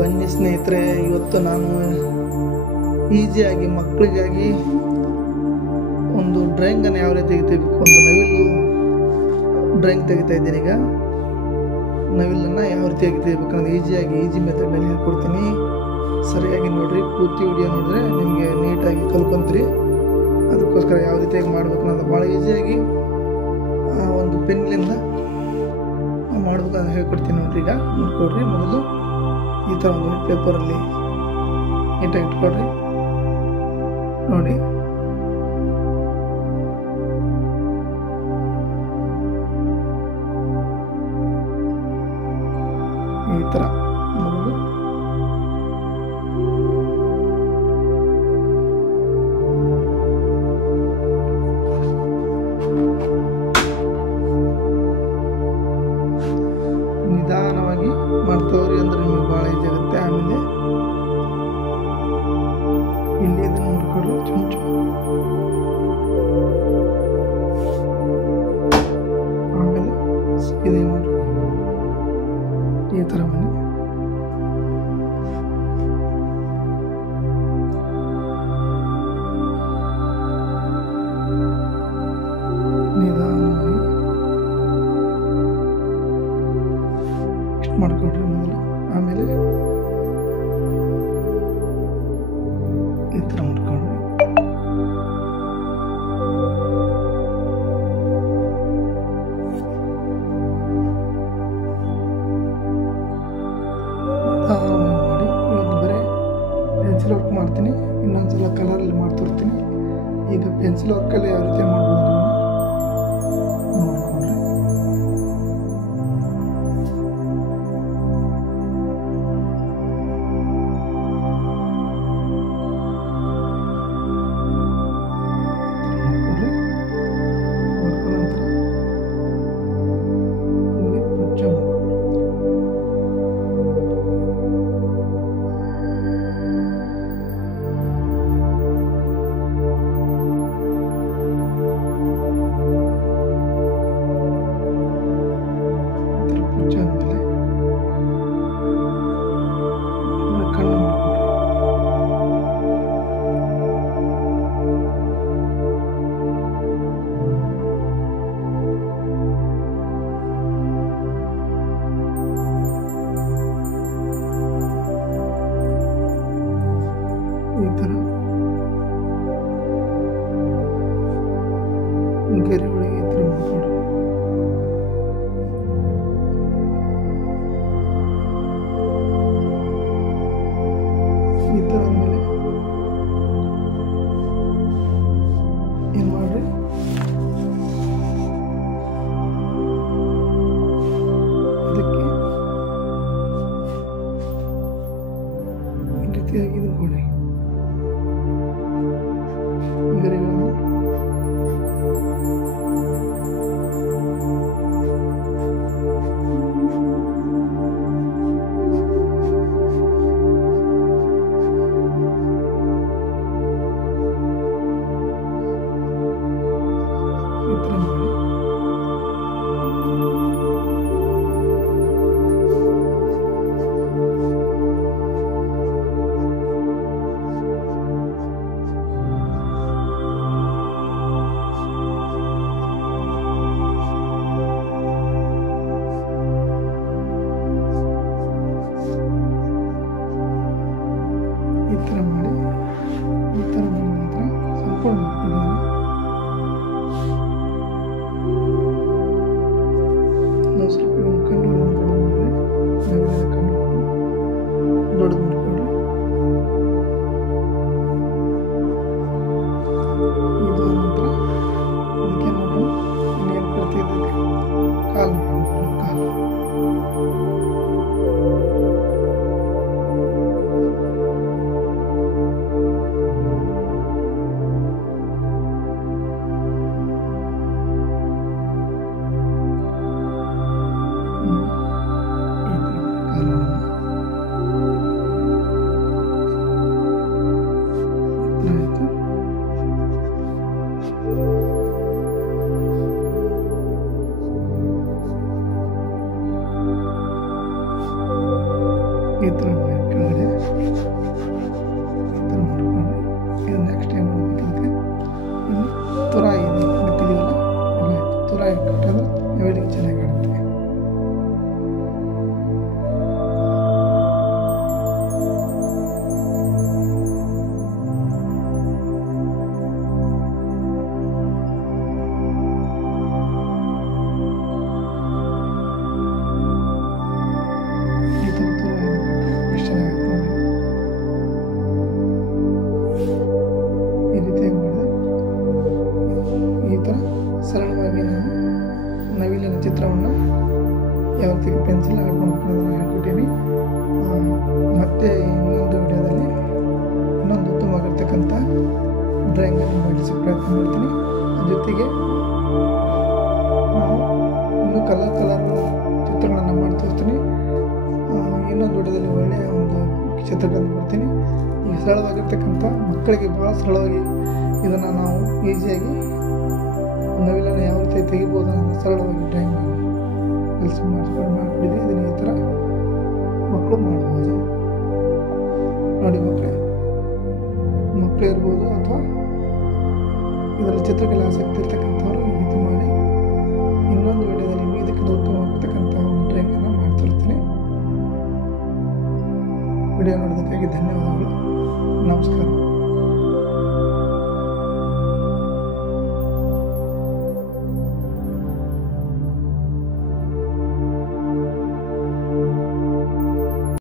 ಬನ್ನಿ ಸ್ನೇಹಿತರೆ, ಇವತ್ತು ನಾನು ಈಸಿಯಾಗಿ ಮಕ್ಕಳಿಗಾಗಿ ಒಂದು ಡ್ರಾಯಿಂಗನ್ನು ಯಾವ ರೀತಿ ತೆಗಿಬೇಕು, ಒಂದು ನವಿಲು ಡ್ರಾಯಿಂಗ್ ತೆಗಿತಾ ಇದ್ದೀನಿ. ಈಗ ನವಿಲನ್ನು ಯಾವ ರೀತಿಯಾಗಿ ತೆಗಿಬೇಕಂದ್ರೆ ಈಸಿ ಮೆಥಡ್ನಲ್ಲಿ ಹೇಳ್ಕೊಡ್ತೀನಿ. ಸರಿಯಾಗಿ ನೋಡಿರಿ, ಪೂರ್ತಿ ವಿಡಿಯೋ ನೋಡಿದ್ರೆ ನಿಮಗೆ ನೀಟಾಗಿ ಕಲ್ಕೊಂತೀರಿ. ಅದಕ್ಕೋಸ್ಕರ ಯಾವ ರೀತಿಯಾಗಿ ಮಾಡಬೇಕು ಅನ್ನೋದು ಭಾಳ ಈಸಿಯಾಗಿ ಒಂದು ಪೆನ್ನಿಂದ ಮಾಡ್ಬೇಕು ಅಂತ ಹೇಳ್ಕೊಡ್ತೀನಿ. ನೋಡ್ರಿ, ಈಗ ನೋಡ್ಕೊಡ್ರಿ. ಮೊದಲು ಈ ಥರ ಒಂದು ಪೇಪರಲ್ಲಿ ನೀಟಾಗಿ ಇಟ್ಕೊಡ್ರಿ. ನೋಡಿ, ಈ ಥರ ಮೊದಲು ನಿಧಾನವಾಗಿ ಮಾಡ್ತವ್ರಿ ಅಂದ್ರೆ ನಿಮಗೆ ಭಾಳ ಈಜಿ ಆಗುತ್ತೆ. ಆಮೇಲೆ ಇಲ್ಲಿ ಇದನ್ನು ನೋಡ್ಕೊಡ್ರಿ, ಚುಂಚು ಆಮೇಲೆ ಇದೆ ನೋಡ್ರಿ, ಈ ಥರ ಬನ್ನಿ. ನಿಧಾನವಾಗಿ ಇಷ್ಟು ಮಾಡ್ಕೊಡ್ರಿ ಮೊದಲು. ಆಮೇಲೆ ಈ ಥರ ಮಾಡ್ಕೊಡ್ರಿ. ಮಾಡಿ ಇವತ್ತು ಬರೀ ಪೆನ್ಸಿಲ್ ವರ್ಕ್ ಮಾಡ್ತೀನಿ, ಇನ್ನೊಂದ್ಸಲ ಕಲರಲ್ಲಿ ಮಾಡ್ತಿರ್ತೀನಿ. ಈಗ ಪೆನ್ಸಿಲ್ ವರ್ಕಲ್ಲಿ ಯಾವ ರೀತಿ ಮಾಡ್ಬೋದು ನೋಡ್ಕೊಂಡ್ರಿ. ಈ ಥರ ಗೆರೆ ಒಳಗೆ ಈ ಥರ ಮಾಡ್ಕೊಡ್ರಿ. ಈ ಥರ ಆದಮೇಲೆ ಏನು ಮಾಡ್ರಿ, ಅದಕ್ಕೆ ಈ ರೀತಿಯಾಗಿ ಇದು ಕೊಡ್ರಿ. ಗರಿಗಳನ್ನು ಈ ಥರ ಮಾಡಿ. ಈ ಥರ ಮಾಡಿ, ಈ ಥರ ಮಾಡಿದ ನಂತರ ಸಂಪೂರ್ಣ ಮಾಡ್ಕೊಳ್ಳೋದು. ನಾವು ಸ್ವಲ್ಪ ಒಂದು ಕಣ್ಣು ಮಾಡ್ಕೊಳ್ಳೋದು, ನವಿಲಿನ ಕಣ್ಣು ದೊಡ್ಡದು ಮಾಡ್ಕೊಳ್ಳಿ. ಇದು ನಂತರ ಅದಕ್ಕೆ ನಾವು ಇನ್ನೇನು ಪ್ರತಿಯೊಂದಕ್ಕೆ ಕಾಲು ಮಾಡ್ಕೊಳ್ಳಿ. ಕಾಲು ಈ ಥರ ಚಿತ್ರವನ್ನು ಯಾವ ರೀತಿ ಪೆನ್ಸಿಲ್ ಆರ್ಟ್ ಮಾಡ್ಕೊಳ್ಳೋದನ್ನು ಹೇಳ್ಕೊಟ್ಟೀನಿ. ಮತ್ತು ಇನ್ನೊಂದು ವಿಡಿಯೋದಲ್ಲಿ ಇನ್ನೊಂದು ಉತ್ತಮವಾಗಿರ್ತಕ್ಕಂಥ ಡ್ರಾಯಿಂಗನ್ನು ಮಾಡಿಸಿ ಪ್ರಯತ್ನ ಮಾಡ್ತೀನಿ. ಜೊತೆಗೆ ನಾವು ಇನ್ನೂ ಕಲರ್ ಚಿತ್ರಗಳನ್ನು ಮಾಡಿ ತೋರಿಸ್ತೀನಿ. ಇನ್ನೊಂದು ವಿಡಿಯೋದಲ್ಲಿ ಒಳ್ಳೆಯ ಒಂದು ಚಿತ್ರಗಳನ್ನು ಬರ್ತೀನಿ. ಈಗ ಸರಳವಾಗಿರ್ತಕ್ಕಂಥ ಮಕ್ಕಳಿಗೆ ಭಾಳ ಸರಳವಾಗಿ ಇದನ್ನು ನಾವು ಈಸಿಯಾಗಿ ನವಿಲನ್ನು ಯಾವ ರೀತಿ ತೆಗಿಬೋದು ಅನ್ನೋ ಸರಳವಾಗಿ ಡ್ರಾಯಿಂಗ್ ಕೆಲಸ ಮಾಡಿಬಿಟ್ಟಿದ್ದೀನಿ. ಇದನ್ನು ಈ ಥರ ಮಕ್ಕಳು ಮಾಡ್ಬೋದು. ನೋಡಿ ಮಕ್ಕಳು ಇರ್ಬೋದು ಅಥವಾ ಇದರಲ್ಲಿ ಚಿತ್ರಕಲೆ ಆಸಕ್ತಿ ಇರ್ತಕ್ಕಂಥವ್ರು ಈ ರೀತಿ ಮಾಡಿ ಇನ್ನೊಂದು ವಿಡಿಯೋದಲ್ಲಿ ಇದಕ್ಕಿಂತ ಉತ್ತಮವಾಗಿರ್ತಕ್ಕಂಥ ಒಂದು ಡ್ರಾಯಿಂಗನ್ನು ಮಾಡ್ತಿರ್ತೀನಿ. ವಿಡಿಯೋ ನೋಡೋದಕ್ಕಾಗಿ ಧನ್ಯವಾದಗಳು. ನಮಸ್ಕಾರ.